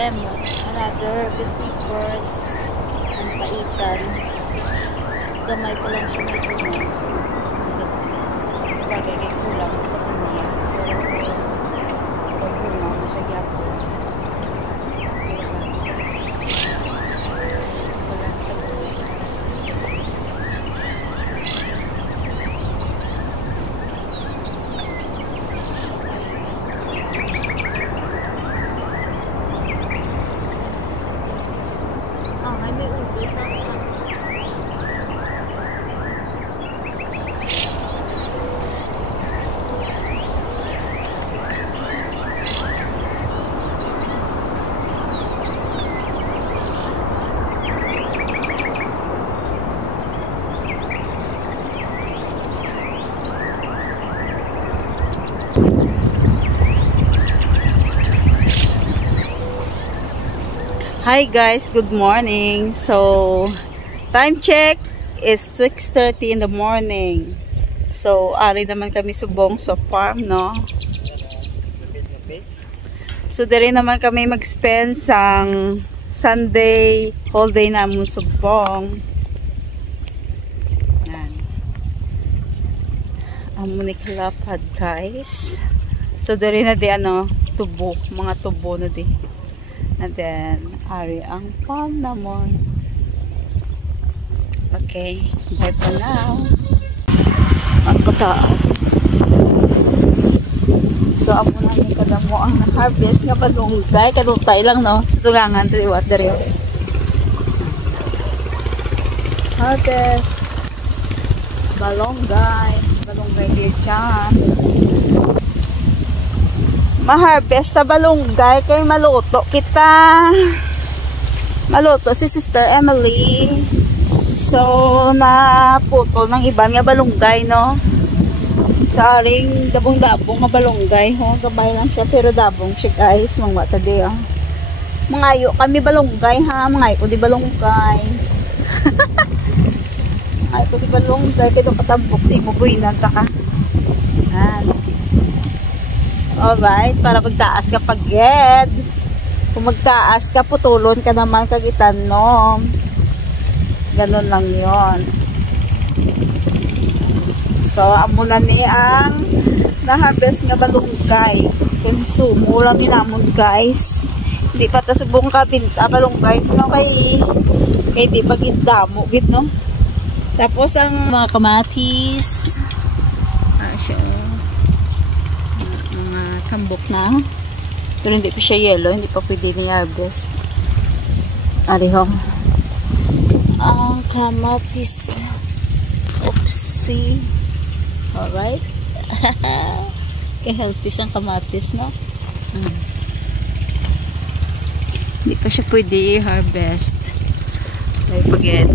lemon, another vegetables, ang paitan. Gamay pa lang siya may bunga. So, mas bagay kay kulang sa kanya. Pero bunga mo siya yapo. Kaya basa. Wala tabuhay. May ulit na. Hi guys, good morning. So, time check is 6:30 in the morning. So, ari naman kami subong sa farm, no? So, diri naman kami mag-spend sang Sunday, whole day namon subong. Yan. Amo ni kalapad, guys. So, diri na di ano, tubo, mga tubo na di. And then, ari ang farm namon. Okay, bye for now. Ang kataas. So, amo na ni kadamo ang harvest nga balunggay. Kadutay lang, no? Sa tulangan, taliwat dari. Harvest. Balunggay. Balunggay here dyan. Ma-harvest na balunggay kay maluto kita. Maluto si Sister Emily. So, naputol ng iban nga balunggay, no? Sa aring dabong-dabong nga balunggay. Oh, gabay lang siya, pero dabong siya, guys. Mga wata di, ah. Mangayo kami balunggay, ha? Mangayo ko di balunggay. Mangayo ko di balunggay. Kaya katambok si Imuboy na ka. Yan. Alright, para magtaas ka pag-get. Kung magtaas ka, putulon ka naman kagitan mo. Ganun lang yon. So, amo na ni ang na-harvest nga balunggay. Konsumo lang ninamon, guys. Hindi pa ta subong ka binta balunggay, no? Kay di pa gidamo, gid, no? Tapos ang mga kamatis. Siya. Kambok na. Pero hindi pa siya yellow. Hindi pa pwede ni-harvest. Ariho. Ang kamatis. Oopsie. Alright. Kaya healthy siyang kamatis, no? Hindi pa siya pwede i-harvest. Ay, pagod.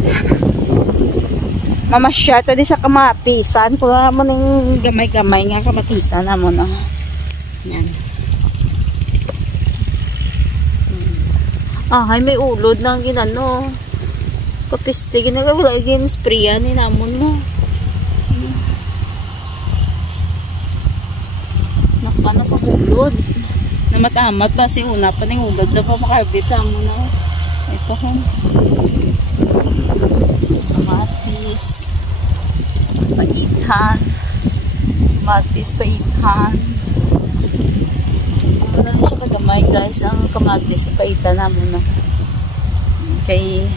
Mamasyata din sa kamatisan. Kung naman yung gamay-gamay nga kamatisan naman, no? Yan. Ay, may ulod ng ginano. Kapiste, ginagawa. Wala sprayan ni namon mo. Nakpa na sa ulod. Namatamat pa si una pa ng ulod na pa makarbisa mo na. Ay pa kung kamatis. Paitan. Kamatis, paitan. Wala na siya kagamay, guys. Ang kamatis, ipaitan na muna. Okay.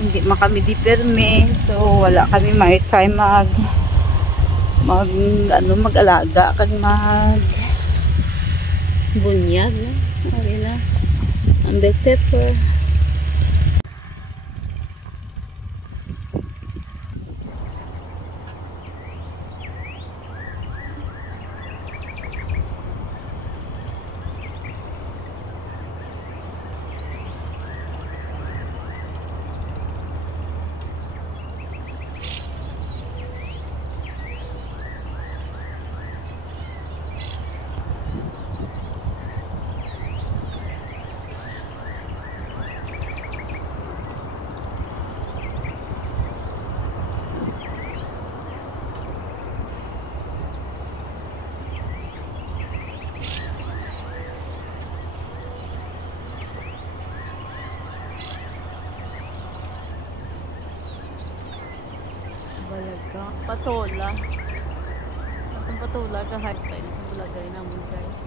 Hindi kami di perme. So, wala kami may time mag-alaga. Kag bunyag. Okay na. Ang bell pepper. Patola. Itong patola, kahit tayo sa bulagay namin guys.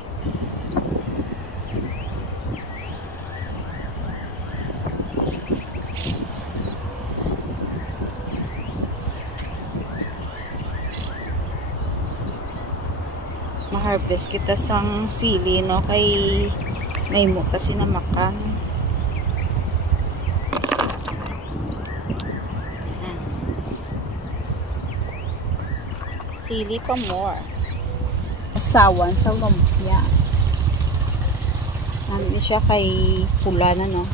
Ma-harvest kita sang sili no kay may muta sinamakan. Sili pa more. Asawan sa lumpia. Hindi siya kay pula na no.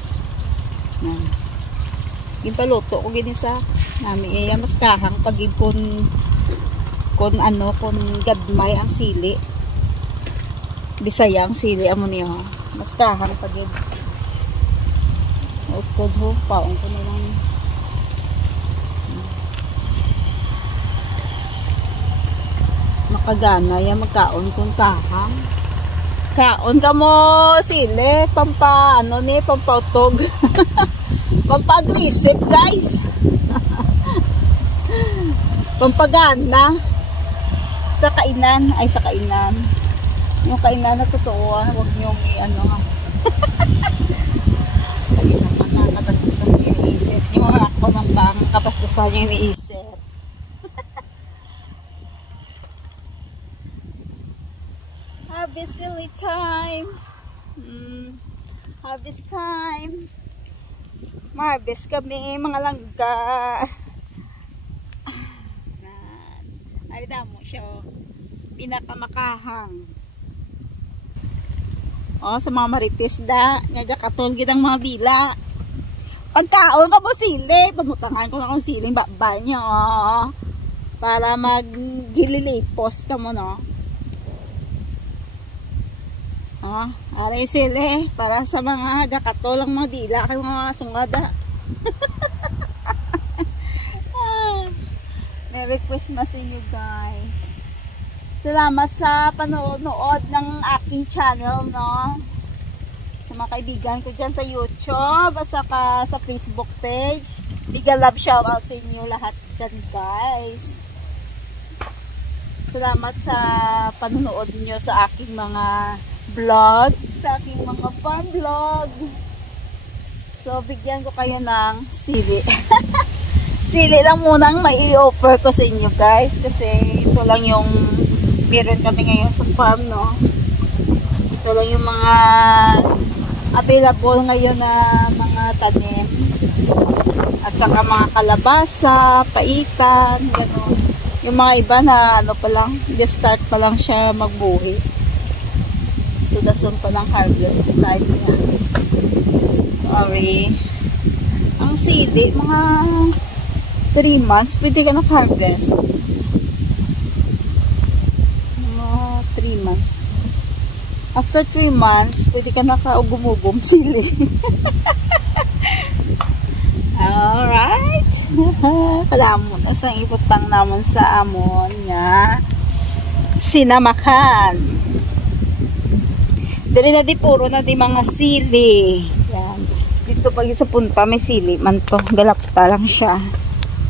Gipaluto ko gini sa nami iya mas kahang pagid kon gadmay ang sili. Bisaya ang sili amo niyo. Mas kahang pagid. Utod ho paong ko na lang. Makagana yan magkaon kung kahang. Kaon ka mo sili pampautog. Pampa-aggressive guys. Pampagana sa kainan. Yung kainan na totoo huwag niyong ha. Kayo naman nakabastusan niyo yung iniisip. Yung ako ng bang kabastusan niyo yung iniisip. Harvest time. Harvest time. Harvest kami mga langga. Ay damo siya. Pinakamakahang. Sa mga marites da, nagakatol gidang mga dila. Pagkaon ka mo sili, pamutangan ko na kung siling baba niyo. Para maggililipos ka mo no. Aray sili para sa mga gakatolang mga dila kay mga sungada. Merry Christmas inyo guys. Salamat sa panonood ng aking channel no. Sa mga kaibigan ko dyan sa YouTube at saka sa Facebook page. Big love shoutout sa inyo lahat dyan guys. Salamat sa panonood niyo sa aking mga vlog, sa aking mga farm vlog. So bigyan ko kayo ng sili. Sili lang munang mai-offer ko sa inyo guys kasi ito lang yung meron kami ngayon sa farm no. Ito lang yung mga available ngayon na mga tanim at saka mga kalabasa, paitan, gano'n. Yung mga iba na pa lang, just start pa lang siya magbuhi. So dason pa lang harvest time niya. Sorry. Ang sili, mga 3 months, pwede ka na-harvest. Mga 3 months. After 3 months, pwede ka naka-ugum-ugum sili. Alright. Palamon. Asang iputang naman sa amon nga sinamakan. Dili na di puro na di mga sili. Yan. Dito pag sa punta may sili man to. Galapta lang siya.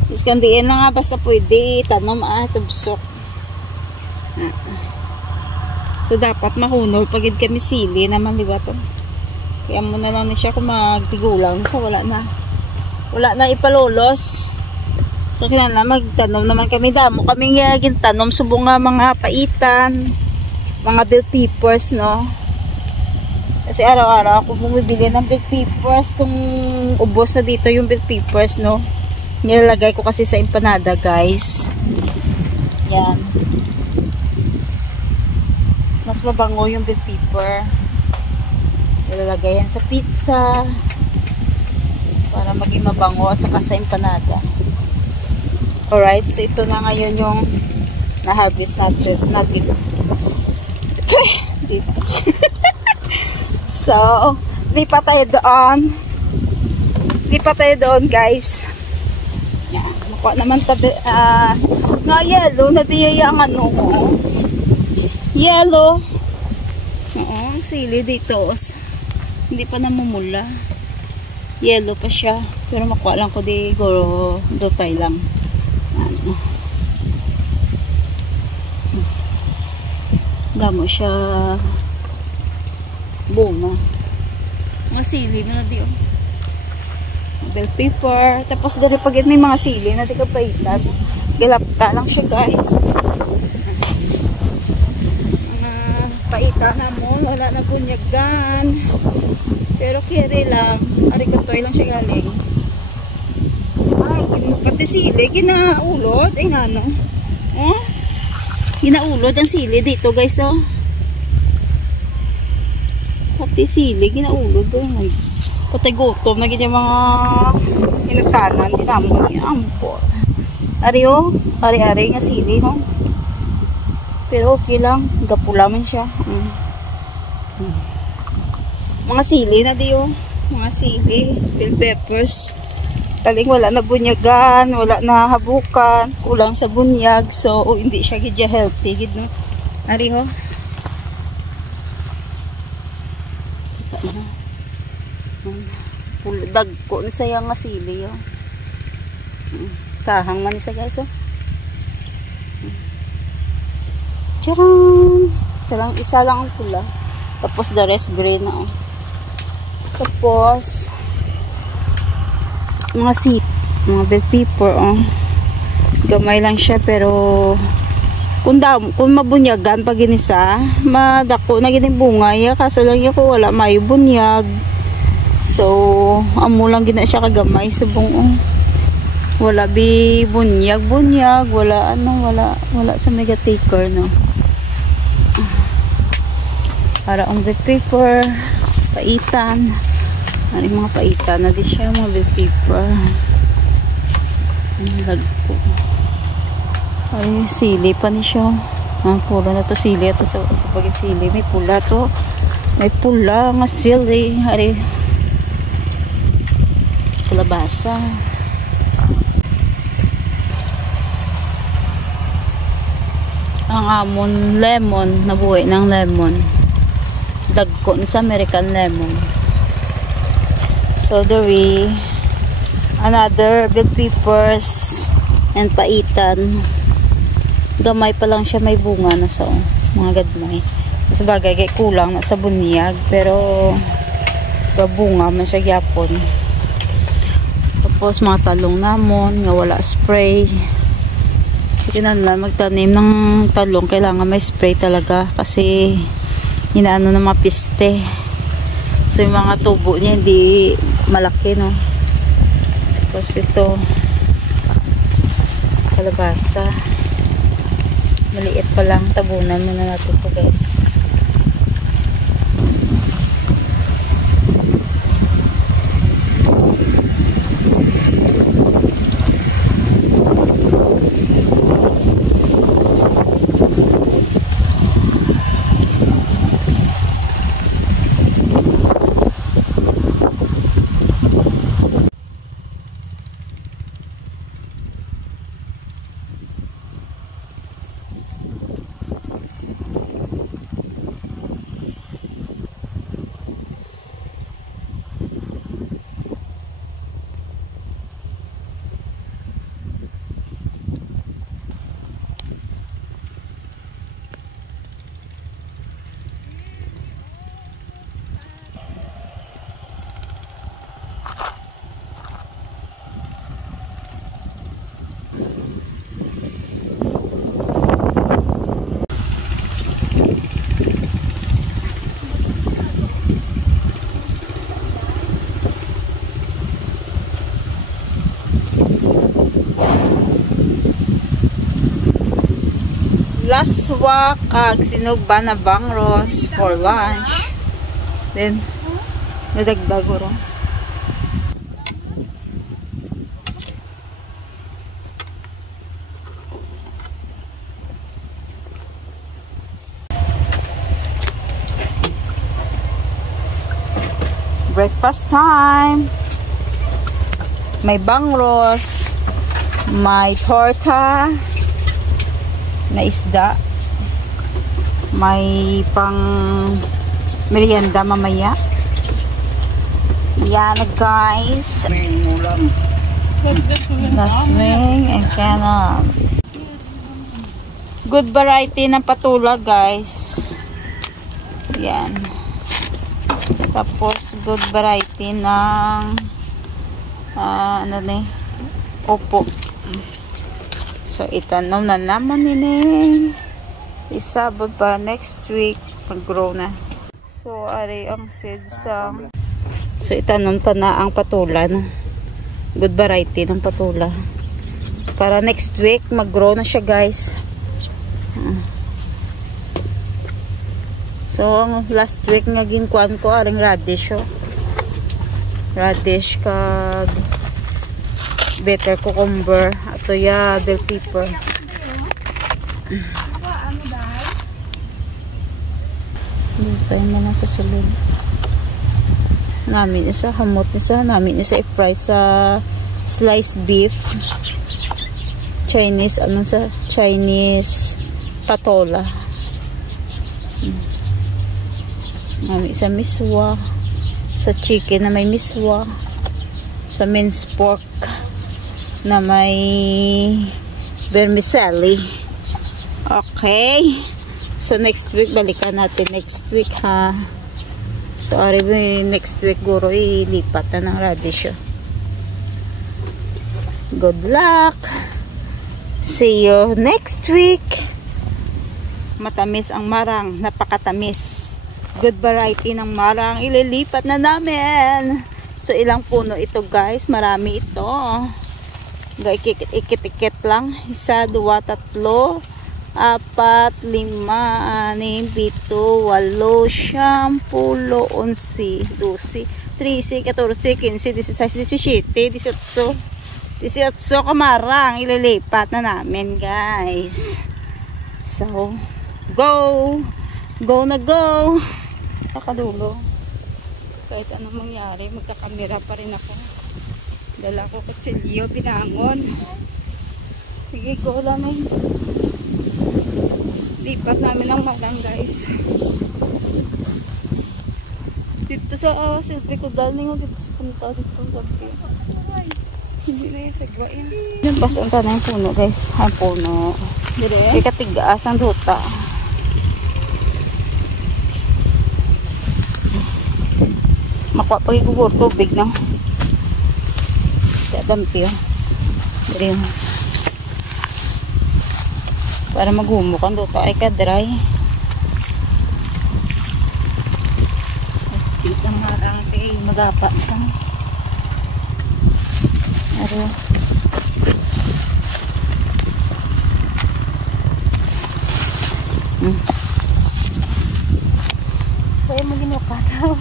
Iskandiin na nga basta pwede tanom tubsok. So dapat mahunol pagid kami sili naman di ba to. Kaya mo na lang na siya kung magtigulang sa wala na ipalolos. So kinala magtanom naman kami damo kami gintanom subong nga mga paitan, mga bell peppers no. Kasi araw-araw ako bumibili ng bell peppers kung ubos na dito yung bell peppers no. Nilalagay ko kasi sa empanada guys. Yan. Mas mabango yung bell pepper. Nilalagay yan sa pizza para maging mabango at saka sa empanada. Alright, so ito na ngayon yung na-harvest natin. Okay, dito. So, lipat tayo doon guys. Yan, makuha naman tabi, nga yellow, nadiyaya ang ano ko. Yellow. Oo, sili dito. Hindi pa namumula. Yellow pa siya. Pero makuha lang ko di goro dotay lang. Ano. Damo siya bunga. Mga sili na di oh. Bell pepper. Tapos dali pag may mga sili na di ka paitan. Galapta lang siya guys. Paita na mo. Wala na bunyagan. Pero kere lang. Arikatoy lang siya galing. Ay, pati sili. Ginaulod. Ay nga no. Oh? Ginaulod ang sili dito guys oh. Pati sili. Ginaulod oh. Pati gutom. Naging yung mga inagkanan. Di naman niya. Ampo. Ari oh. Ari-ari nga sili oh. Pero okay lang. Gapula man siya. Mga sili na di oh. Mga sili. Bell peppers. Taling wala na bunyagan. Wala na habukan. Kulang sa bunyag. So, hindi siya gidya healthy. Gid no? Ari ho. Kita na. Dagko na sayang nga sili oh. Kahang man isa guys oh. Charan! Isa lang ang pula. Tapos the rest green na oh. Tapos mga mga bell pepper oh. Gamay lang siya pero kung mabunyagan pag ginisa, madako na gining bunga ya, kaso lang yung ko wala may bunyag. So amo lang gina siya kagamay subong oh. Wala bi bunyag, wala ano, wala sa mega taker no. Para ang bell pepper, paitan. Ano mga paitan na di siya, mga bell pepper. Lagpo. Ay, sili pa ni siya. Pula na to sili. Ito sa pag sili, may pula to. May pula nga sili. Ay, pula basa. Ang amon lemon, nabuhay ng lemon. Dagko sa American lemon. So there we another bell peppers and paitan. Gamay pa lang siya, may bunga na sa mga gadmay. Sa bagay kay kulang na sa bunyag pero bunga man siya gyapon. Tapos mga talong namon nga wala spray. Sige na magtanim ng talong, kailangan may spray talaga kasi inaano na mga piste. So yung mga tubo niya hindi malaki no. Tapos ito kalabasa. Maliit pa lang, tabunan muna natin ito guys. Laswa kag sinugba na bangros for lunch. Then nadagdag ro. Breakfast time. May bangros, may torta, na isda, may pang merienda mamaya. Yan guys, laswing and canal. Good variety ng patula guys. Yan. Tapos, good variety ng ano na opo. So, itanom na naman nini. Isabot para next week mag-grow na. So, ari ang seeds so, itanom ta na ang patula. No? Good variety ng patula. Para next week mag-grow na siya, guys. So, last week naging kuan ko aring radish. Oh. Radish kag bitter cucumber. Ato ya bell pepper. Dito mo lang sa sulod. Namin isa hamot isa. Namin isa i-fry sa sliced beef. Chinese, ano sa Chinese patola. Namin isa miswa. Sa chicken na may miswa. Sa minced pork na may vermicelli. Okay. So next week balikan natin next week ha. Sorry, next week guro ilipat na ng radish. Good luck. See you next week. Matamis ang marang, napakatamis. Good variety ng marang, ililipat na namin. So ilang puno ito, guys? Marami ito. Ikit-ikit lang. 1, 2, 3, 4, 5, 6, 7, 8, 9, 10, 11, 12, 13, 14, 15, 16, 17, 18, 18 kamarang ililipat na namin, guys. So go na go. Nakadulo. Kahit anong mangyari, magkakamera pa rin ako. Dala ko kutsilyo, binangon. Sige, go lang. Lipat namin ang magang, guys. Dito sa selfie ko, dahil nga dito sa punta, dito gabi. Hindi na yung sagwain. Yung pasan ka na yung puno, guys. Ang puno. Kaya katigaas ang duta. Makuha pag igugur tubig na. Kaya dampi yun. Dari yun. Para maghumok ang duta ay ka-dry. Isang marang tayo magapa. Ari. Kaya mo ginukataw.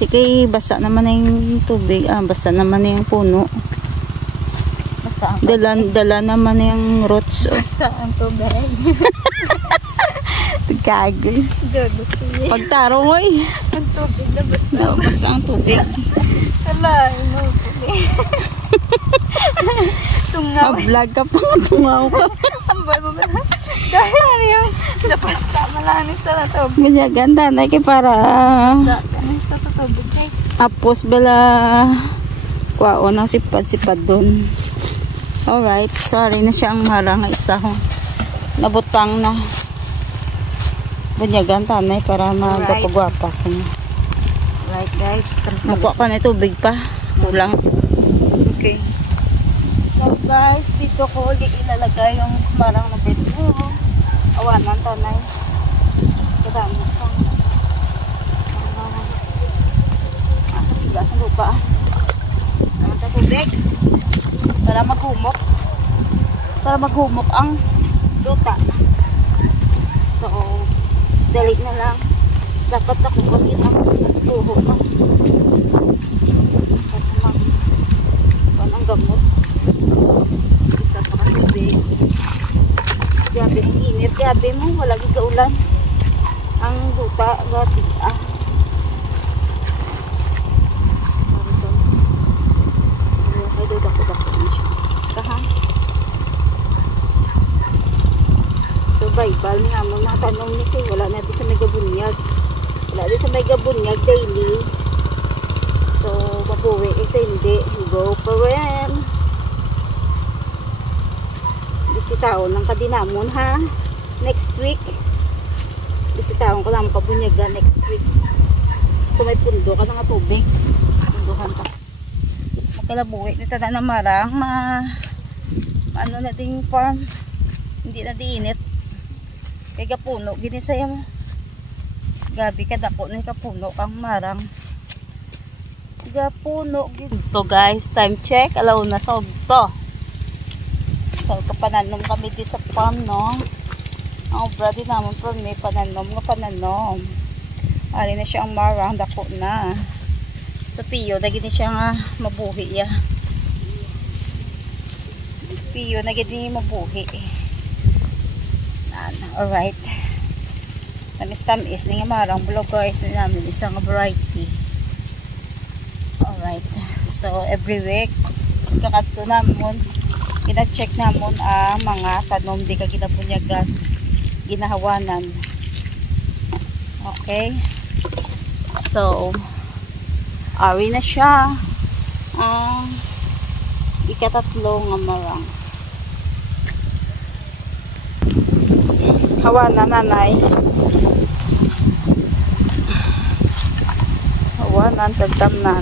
Tikay basa naman na yung tubig. Basa naman na yung puno. Dala naman na yung roots. Basa ang tubig. Kagay. Pagtarong oy. Ang tubig na basa. No, basa ang tubig. Ala, ino tubig. Tungaw. Vlog ka pa, tungaw ka. Ambal mo ba? Dahil yung napasa malanis sa tubig. Ganyan, ganda na kay para apos bala kwao na sipad-sipad doon. Alright, sorry na siya ang marang isa ho. Nabutang na. Bunyagan tanay para magapagwapas niya. Right, guys. Makuha ka na tubig pa. Kulang. Okay. So guys, dito ko ulit ilalagay yung marang na beto. Awanan tanay. Kadami sang tigas ang lupa. Ang tubig para maghumok. Para maghumok ang duta. So, dali na lang. Dapat ako bagin ang tuho ko. At ang gamot. Isa pa ka tubig. Gabi ang init. Gabi mo, walang ikaulan. Ang duta, gati. Baybal nga mo mga tanong ni kay wala na di sa may gabunyag. Wala di sa may gabunyag daily. So mabuwi isa hindi. Go pa rin. Bisitaon ng kadinamon ha. Next week. bisitahan ko lang pabunyagan next week. So may pundo ka na nga tubig. Punduhan ka. Magkalabuhi ni tata na marang ano na ding farm. Hindi na diinit. Kaya kapuno ginisaya mo. Gabi ka dako na kapuno kang marang. Gapuno gito guys, time check alauna sa to. So kapananom kami di sa farm no. Ang obra din naman po may pananom nga pananom. Ari na siya ang marang dako na. So piyo na gini siya nga mabuhi ya. Piyo na gini mabuhi. Alright. Tamis-tamis nga marang vloggers na namin isang variety. Alright. So every week kakadto namon gina-check namon ang mga tanom di ka ginabunyagan, ginahawanan. Okay. So ari na siya ang ikatatlo nga marang. Hawanan nanay. Hawanan kagtamnan.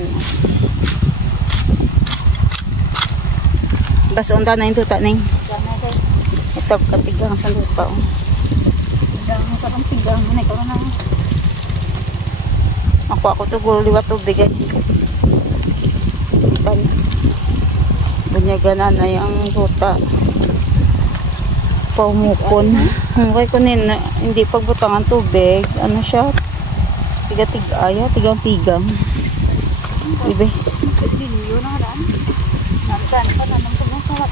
Bason ta na yung tuta ning. Ito katigang sa lupa. Tigang sa kang tigang na ikaw na. Ako to gulo liwat tubig ay. Bunyagan na yung tuta. Paumukon. Okay kunin hindi pagbutangan tubig. Ano siya? Tiga-tigaya, tigang-tigang. Ibe. Yun na daan. Nantan pa naman ko ng kawat.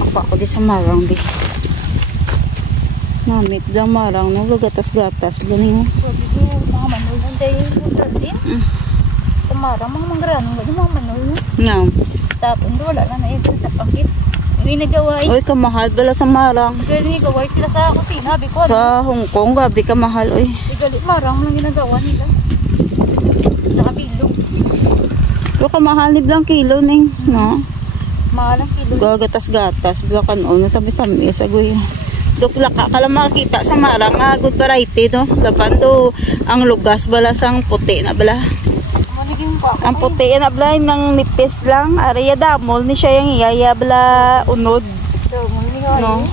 Makpa ko di sa marang di. Namit lang marang no gagatas-gatas gani mo. Sabi ko mga manol dahil din. Sa marang mga mangranong gani mga manol. No. Tapon wala na ito sa pakit. May nagaway. Oy, kamahal bala sa marang. Galing gaway sila sa kusina, biko. Sa Hong Kong, gabi kamahal oy. Galit marang lang ginagawa nila. Sa kabilog. Yo kamahal ni blang kilo ning, no. Mahal ang kilo. Gagatas-gatas bla kanon na tamis-tamis agoy. Dukla ka kala makita sa marang nga good variety no. Laban do ang lugas bala sang puti na bala. Ang puti na bala nang nipis lang. Araya damol ni siya yung iyaya bala unod. No.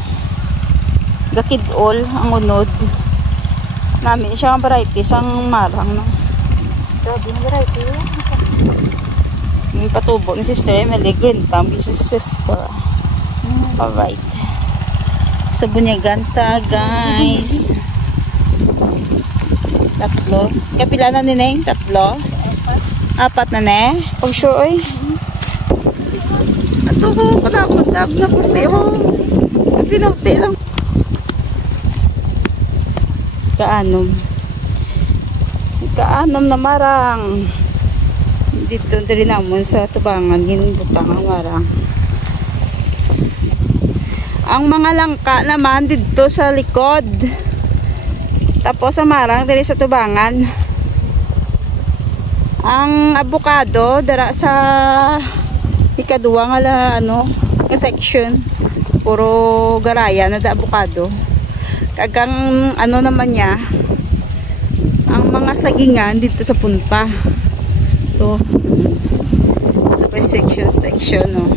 Gakidol ang unod. Namin siya ang variety sang marang no. Grabe na variety. May patubo ni Sister Emily Green Thumb si Sister. Alright. Sa Bunyaganta guys. Tatlo. Kapila na ni Neng? Tatlo? Apat na ne? Pag sure oy. Ato ko, panakot na puti ho. Pinuti lang. Kaanom na marang. Dito rin naman sa tubangan ginbutang ang marang. Ang mga langka naman dito sa likod. Tapos sa marang dito sa tubangan. Ang avocado dara sa ikaduwa nga ano, nga section. Puro garaya na da avocado. Kagang ano naman niya. Ang mga sagingan dito sa punta. To sa section no.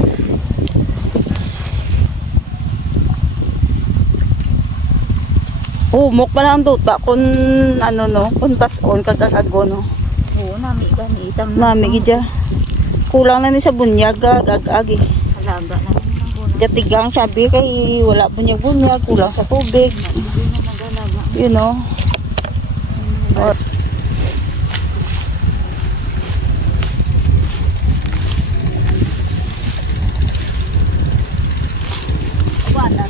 Mok pa lang tuta kung ano no, kung pason kagagago no. Oo, nami gani itam na. Nami gidya. Kulang na ni sa bunyag gagagi. Halaga na ng gatigang sabi kay wala bunyag-bunyag, kulang sa tubig. You know.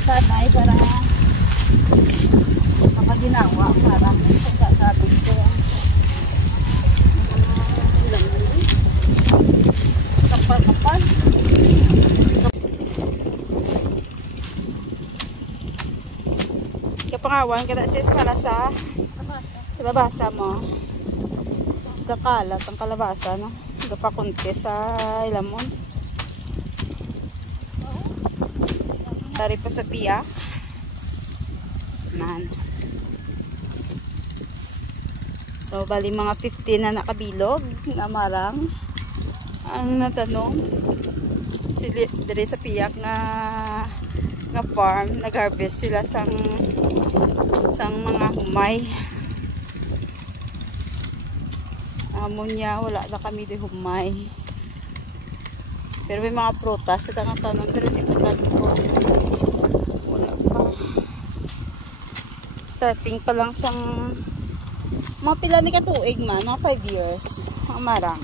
Sanay para kapag ginawa para pagkakabig ko kapal kapangawan kada sis para sa kalabasa mo gakalat ang kalabasa no gapakunti sa ilamon. Tari pa sa piyak. tanan. So, bali mga 15 na nakabilog nga marang. Ang natanong, dire sa piyak nga farm, nag-harvest sila sang mga humay. Amon niya, wala na kami di humay. Pero may mga prutas sa tanong, pero di pa tayo. Wala pa. Starting pa lang sang mga pila ni katuig man, mga 5 years. Ang marang.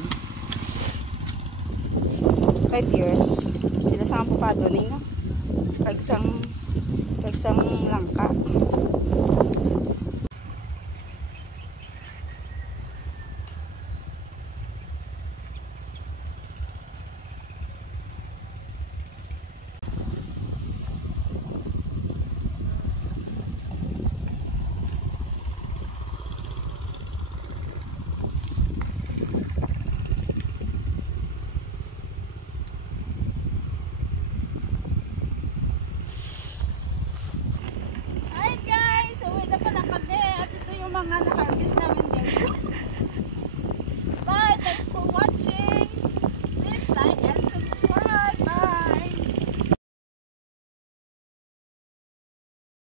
5 years. Sila sa kapupado ni nga. Pagsang langka. Mga